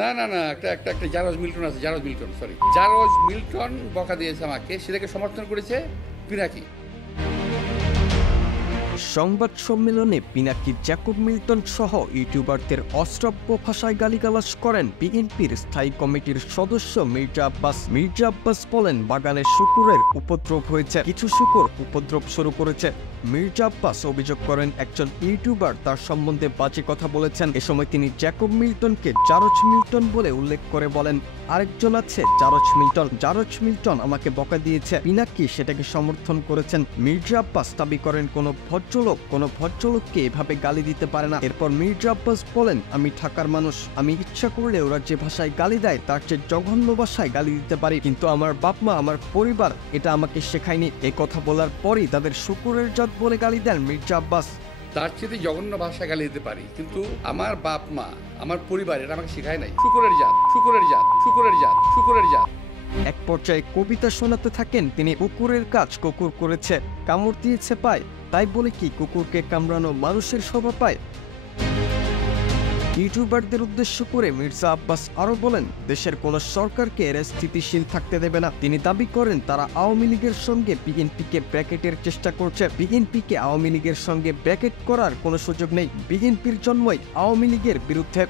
না না না, একটা একটা একটা জারজ মিল্টন আছে, জারজ মিল্টন, সরি, জারজ মিল্টন বকা দিয়েছে আমাকে, সেটাকে সমর্থন করেছে পিনাকি। সংবাদ সম্মেলনে পিনাকি, জ্যাকব মিল্টন সহ ইউটিউবারদের অশ্রাব্য ভাষায় গালিগালাজ করেন বিএনপির স্থায়ী কমিটির সদস্য মির্জা আব্বাস। মির্জা আব্বাস বলেন, বাগানে শূকরের উপদ্রব হয়েছে, কিছু শূকর উপদ্রব শুরু করেছে। মির্জা আব্বাস অভিযোগ করেন, একজন ইউটিউবার তার সম্বন্ধে বাজে কথা বলেছেন। এ সময় তিনি জ্যাকব মিল্টনকে জারজ মিল্টন বলে উল্লেখ করে বলেন, আরেকজন আছে জারজ মিল্টন, জারজ মিল্টন আমাকে বকা দিয়েছে। পিনাকি সেটাকে সমর্থন করেছেন। মির্জা আব্বাস দাবি করেন, কোনো ভদ্রলোককে এভাবে গালি দিতে পারে না। এরপর মির্জা আব্বাস বলেন, আমি ঢাকার মানুষ, আমি ইচ্ছা করলে ওরা যে ভাষায় গালি দেয় তার চেয়ে জঘন্য ভাষায় গালি দিতে পারি, কিন্তু আমার বাপ মা, আমার পরিবার এটা আমাকে শেখায়নি। এই কথা বলার পরই তাদের শুকুরের জাত বলে গালি দেন মির্জা আব্বাস। তার চেয়ে জঘন্য ভাষা গালি দিতে পারি, কিন্তু আমার বাপ মা, আমার পরিবার এটা আমাকে শেখায় নাই। শুকুরের জাত, শুকুরের জাত, শুকুরের জাত, শুকুরের জাত। এক পর্যায়ে কবিতা শোনাতে থাকেন তিনি। কুকুরের কাজ কুকুর করেছে, কামড় দিয়েছে পায়, তাই বলে কি কুকুরকে কামড়ানো মানুষের শোভা পায়? ইউটিউবারদের উদ্দেশ্য করে মির্জা আব্বাস আরো বলেন, দেশের কোন সরকারকে এর স্থিতিশীল থাকতে দেবে না। তিনি দাবি করেন, তারা আওয়ামী লীগের সঙ্গে বিএনপিকে ব্র্যাকেটের চেষ্টা করছে। বিএনপিকে আওয়ামী লীগের সঙ্গে ব্র্যাকেট করার কোনো সুযোগ নেই। বিএনপির জন্মই আওয়ামী লীগের বিরুদ্ধে।